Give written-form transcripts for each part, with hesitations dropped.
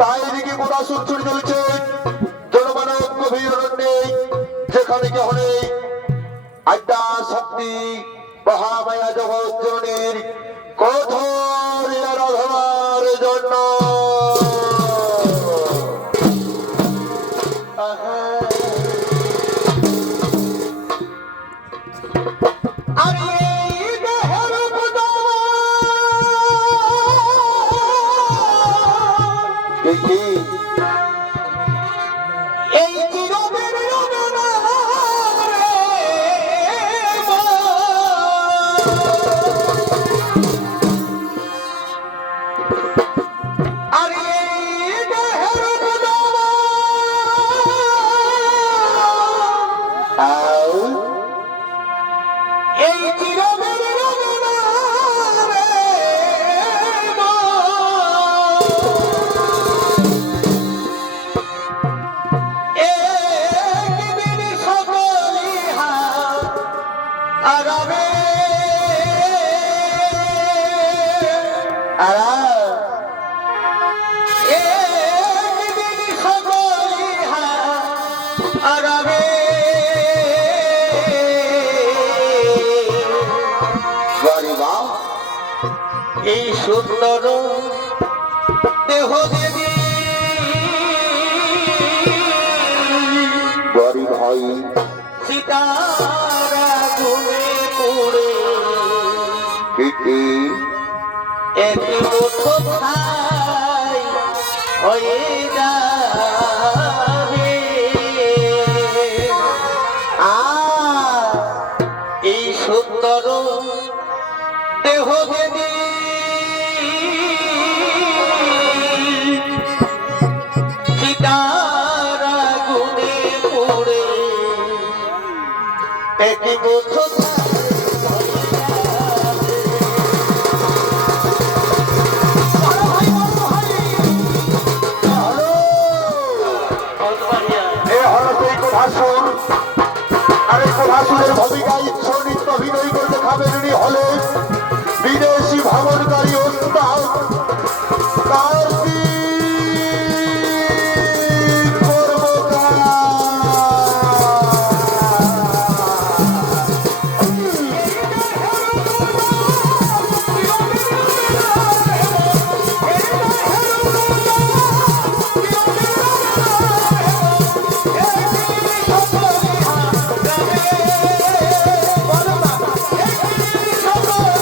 তাই দিকে গোটা সুচ্ছুরি চলেছে জনমানব গভীর অরণ্যে, যেখানে কেহ নেই আড্ডা শক্তি মহামায়া জগৎ জননীর কঠোর আরাধনার জন্য। এই সুন্দর দেহ দেবী গরি ভাই সীতারা ঘুমে পড়ে একটি মুঠো ভাই হয়ে যাবে। এই সুন্দর দেহ দেবী সীতারা গুণে পড়ে একটি মুঠো ভূমিকায় সনিত্য অভিনয় করে দেখাবেন উনি হলে বিদেশি ভ্রমণকারী ওস্তাদ Oh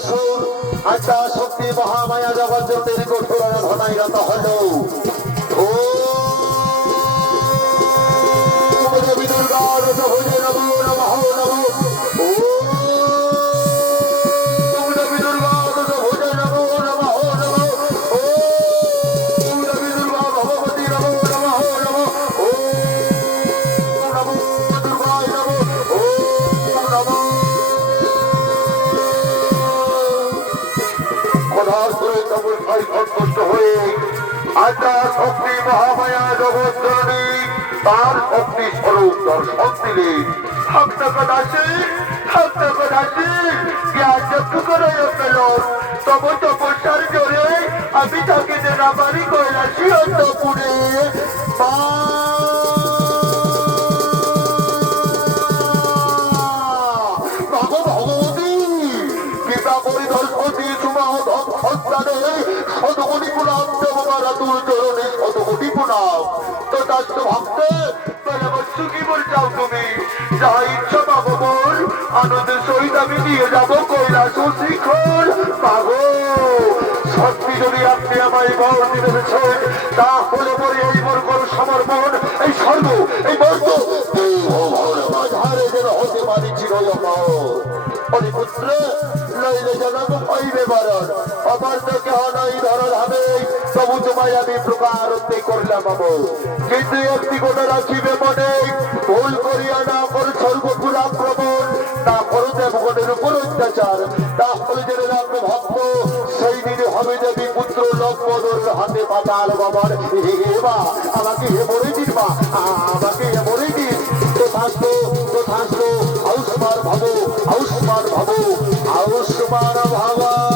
আসুন আচ্ছা শক্তি মহামায়া জগজ্জনের কঠোর আরাধনায় রত হল ও দেবী দুর্গা রত ভুজে নমো নমঃ নমঃ ও দেবী দুর্গা রত ভুজে নমো নমঃ নমঃ ও দেবী দুর্গা ভগবতী নমো নমঃ নমঃ ও নমো দুর্গায় নমঃ ও নমো সন্তুষ্ট হয়ে আচ্ছা শক্তি মহামায়া জগৎ জননী তার শক্তি স্বরূপ দর্শন দিলে ভক্ত কদাসী জ্ঞান চক্ষু করে পেল তব তপস্যার জোরে আমি তাকে যে নামারি কৈলাসী অন্তপুরে ভগবতী কৃপা পরিদর্শন দিয়ে সুমাহ ধন্তানে শতকোটি প্রণাম দেবমারা তুল চরণে শতকোটি প্রণাম তো তার তো ভাবতে তাহলে আমার সুখী বল যাও তুমি যা ইচ্ছা পাবো বল আনন্দের সহিত আমি নিয়ে যাবো কৈলাস শিখর পাবো সত্যি যদি আপনি আমায় বর দিতে পেরেছেন তাহলে পরে এই মোর করো সমর্পণ এই স্বর্গ এই বর্গ মাঝারে যেন হতে পারি চিরয়মর হরিপুত্র লইলে জনম হইবে বরণ অপর তো কেহ নই ধর ধামে তবু তোমায় আমি প্রকারতে করলাম কিন্তু একটি কথা রাখিবে মনে ভুল করিয়া না করো স্বর্গপুর আক্রমণ না করো দেবগণের উপর অত্যাচার তাহলে জেনে রাখবে ভক্ত সেই দিনে হবে দেবী পুত্র লম্বদর হাতে পাতাল বাবার হে মা আমাকে হে মরে দিন মা আমাকে হে মরে দিন তথাস্তু আয়ুষ্মান ভাবো আয়ুষ্মান ভাবো আয়ুষ্মান ভাবা